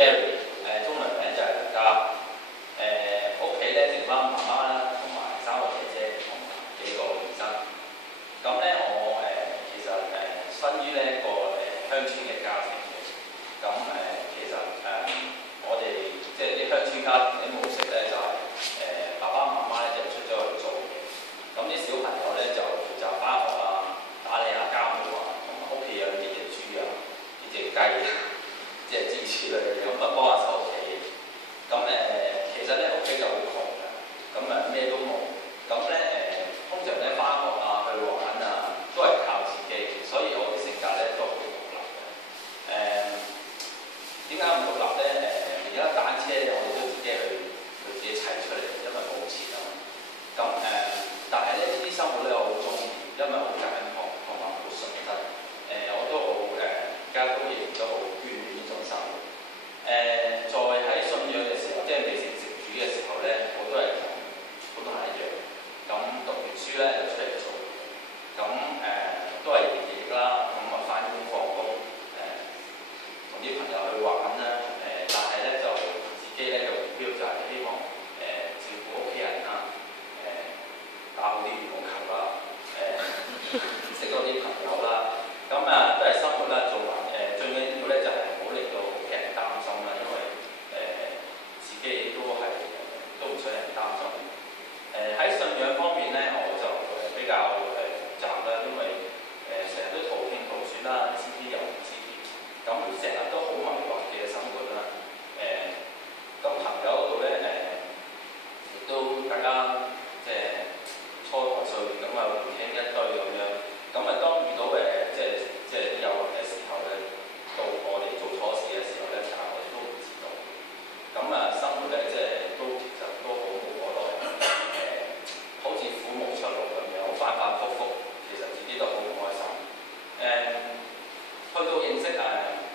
Gary， 中文名就係梁家。屋企咧剩翻媽媽啦，同埋3個姐姐同埋幾個兒生。咁咧我其實生於呢一個鄉村嘅家庭嘅。咁其實我哋即係啲鄉村家庭啲模式咧，就係爸爸媽媽咧就出咗去做嘢，咁啲小朋友咧就負責返學啊、打理下家務啊，同埋屋企養幾隻豬啊、幾隻雞啊，即係諸如此類嘅嘢，咁啊幫下手屋企。咁其實咧屋企就好窮嘅，咁咩都冇。咁咧通常咧返學啊、去玩啊，都係靠自己，所以我嘅性格咧都好獨立嘅。點解咁獨立咧？而家單車咧，我哋都自己去自己砌出嚟，因為冇錢啊嘛。咁但係咧呢啲生活咧我好中意，因為好簡樸同埋好純真。我都好而家都亦都好眷戀呢種生活。在喺信仰嘅時候，即係未成食主嘅時候咧，我都係同普通人一樣。咁讀完書咧就出嚟做，咁都係營業啦，咁啊返工放工，同啲朋友去玩啦，但係咧就自己咧嘅目標就係希望照顧屋企人啦，打好啲羽毛球啦，識多啲朋友啦，咁都係生活啦，做埋最緊要咧就係唔好令到屋企人擔心啦，因為自己都唔想人擔心。喺信仰方面咧，我就比較複雜啦，因為成日都道聽途說啦，知啲又唔知啲，咁成日都好迷惑嘅生活啦。咁朋友嗰度咧亦都大家即係初台歲月咁啊，聊天一堆咁樣。咁當遇到即係啲誘惑嘅時候咧，到我哋做錯事嘅時候咧，其實我哋都唔知道。咁生活咧即係其實都好無可奈何，好似苦無出路咁樣，反反覆覆，其實自己都好唔開心。去到認識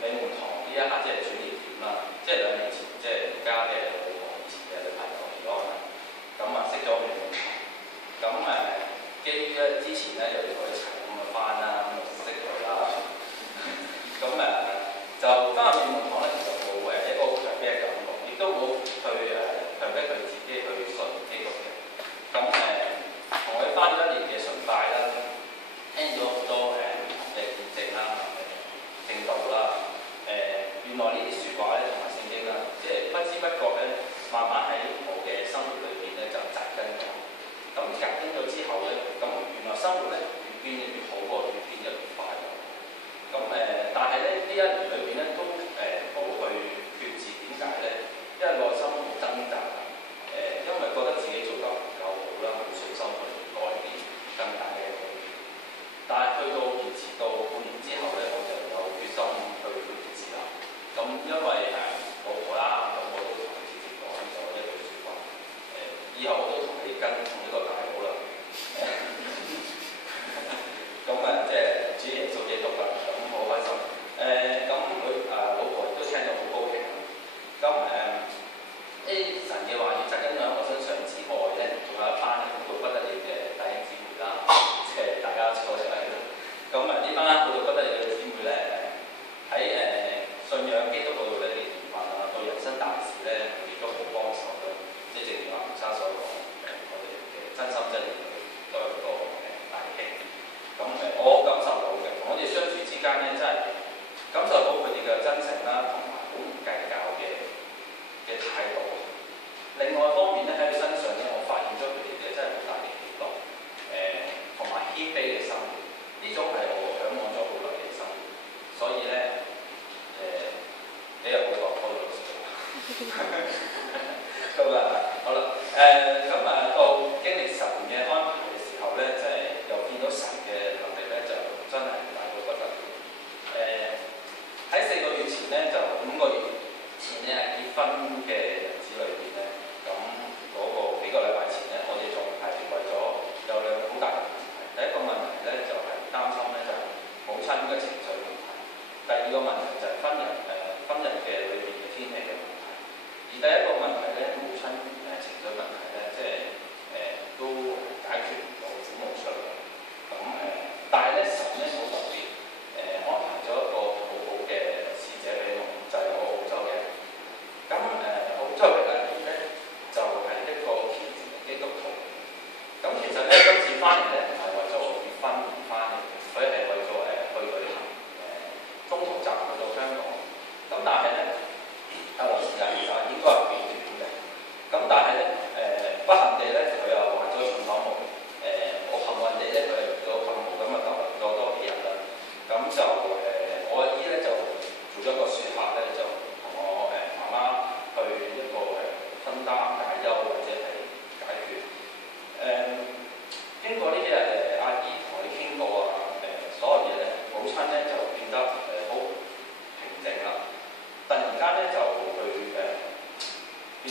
美門堂呢一下，即係轉捩點啦，即係2年前，即係而家嘅老婆以前嘅女朋友而安啦。咁識咗美門堂，咁基於之前咧又同佢一齊咁返啦，咁識佢啦。咁就返入美門堂咧，其實冇一個好強烈嘅感覺，亦都冇去強迫佢自己去信基督嘅。咁同佢返咗1年嘅崇拜啦，聽咗好多唔同嘅見證啦、正道啦。原來呢啲説話咧同埋聖經啦，即係不知不覺咧，慢慢喺我嘅生活裏邊咧就扎根咗。咁扎根咗之後咧，咁原來生活咧越變越好喎，越變越快樂。咁但係咧呢1年裏邊咧都冇去決志，點解咧？因為內心好掙扎，因為覺得自己做得唔夠好啦，冇信心去改變更大嘅改變。但係去到延遲到半年之後咧，我就有決心去決志啦。咁因為老婆啦，咁我都同佢直接講咗一句説話，以後我都同你跟同呢個大佬啦。咁即係主耶穌基督啦，咁好開心。咁佢老婆亦都聽到好高興。咁呢神嘅話語扎根喺我身上之外咧，仲有一班好到不得了嘅弟兄姊妹啦，即係大家坐出嚟啦。咁呢班好到不得了嘅姊妹咧，喺信仰基督嗰度咧，連結啊，對人生大事咧，亦都好幫手嘅。即係正如阿吳生所講，我哋嘅真心真意都有一個大傾。咁我感受到嘅，同我哋相處之間咧，真係感受到佢哋嘅真誠啦，同埋好唔計較嘅態度。另外一方面咧，喺佢身上咧，我發現咗佢哋嘅真係好大嘅喜樂，同埋謙卑嘅生活。呢種係我嚮往咗好耐嘅生活。所以咧，你又冇講我老實話。咁好啦，到經歷神嘅安排嘅時候咧，即係又見到神嘅能力咧，就真係大到不得了。喺4個月前咧，就5個月前咧結婚嘅日子裏邊咧，咁嗰個幾個禮拜前咧，我哋仲係為咗有2個好大嘅問題。第一個問題咧就係擔心咧就係母親嘅情緒問題，第2個問題就係婚姻嘅裏邊嘅天氣嘅問題。而第一個問題咧，母親情緒問題咧，即係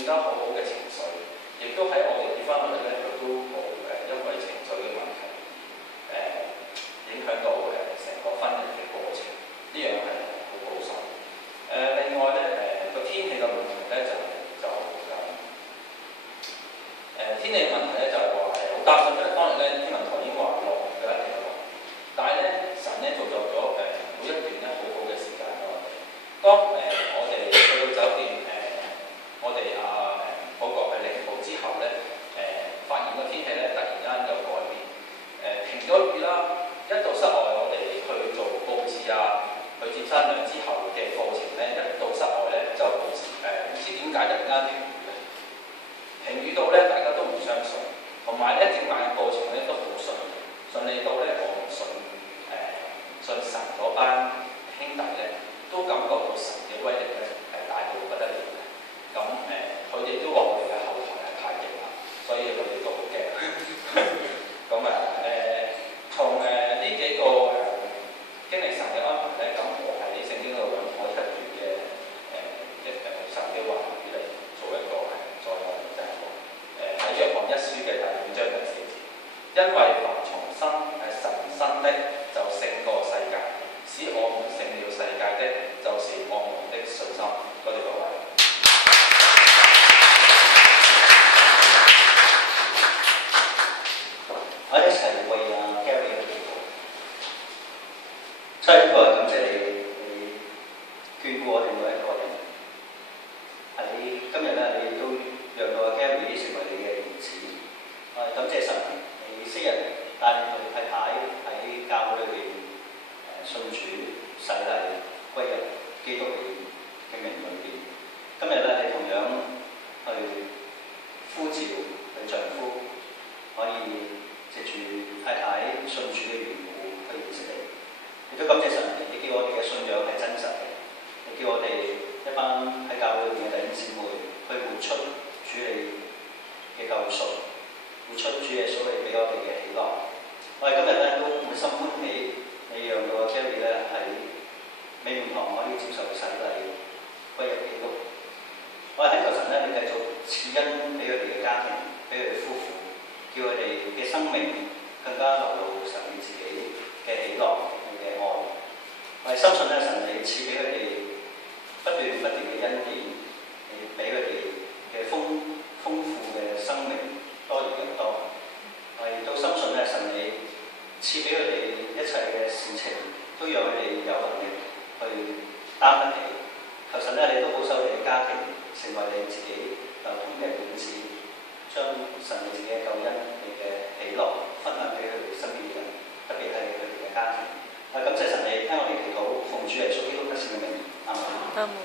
更加好嘅情緒，亦都喺我哋結婚嗰陣咧，佢都冇因為情緒嘅問題影響到成個婚姻嘅過程，呢樣係好高興。另外咧個天氣嘅問題咧天氣問題咧就係話好擔心，因為當日咧天文台已經話落嘅一定係落，但係咧神咧造就咗每一段咧好好嘅時間俾我哋。當我哋去到酒店我哋嗰個領報之後咧發現個天氣咧突然間有改變，停咗雨啦，一到室外我哋去做佈置去接新娘之後嘅過程咧，一到室外咧就唔知點解突然間停雨嘅，停雨到咧大家都唔相信，同埋咧整晚嘅過程咧都好順利到咧我唔信神嗰班兄弟咧都感覺到神嘅威力咧係大到不得了嘅，咁佢哋都話我哋嘅後台係太勁啦，所以佢哋都好驚。咁從呢幾個經歷神嘅安排咧，咁我喺聖經度揾我一段嘅神嘅話語嚟做一個再來就係喺約翰一書嘅第5章第4節，因為凡從神生的就勝過世界，使我們勝了世界的，就是我們的信心。多謝各位。我一齊為Gary 去祈禱。真係感謝你眷顧我哋每一個人。喺今日咧，你都讓到Gary成為你嘅兒子。感謝神，你昔日帶領佢太太喺教會裏邊信主洗禮歸入基督嘅名裏邊。今日咧，你同樣去呼召你丈夫可以藉住太太信主嘅緣故去認識你，亦都感謝神，你叫我哋嘅信仰係真實嘅，你叫我哋一班喺教會裏面嘅弟兄姊妹去活出主你嘅救贖，活出主耶穌你俾我哋嘅喜樂。我哋今日咧都滿心歡喜，你讓到Gary咧喺美門堂可以接受洗禮歸入基督。我哋喺求神咧，你繼續賜恩俾佢哋嘅家庭，俾佢哋夫婦。叫佢哋嘅生命更加流露神你自己嘅喜樂、你嘅愛。我哋深信咧，神你賜俾佢哋不斷嘅恩典，你俾佢哋嘅豐富嘅生命多而又多。我哋都深信咧，神你賜俾佢哋一切嘅事情，都讓佢哋有能力去擔得起。求神咧，你都保守你嘅家庭，成為你自己流通嘅管子。將神你自己嘅救恩、你嘅喜樂分享俾佢哋身邊嘅人，特別係佢哋嘅家庭。感謝神你聽我哋祈禱，奉主耶穌基督得勝嘅名，阿門。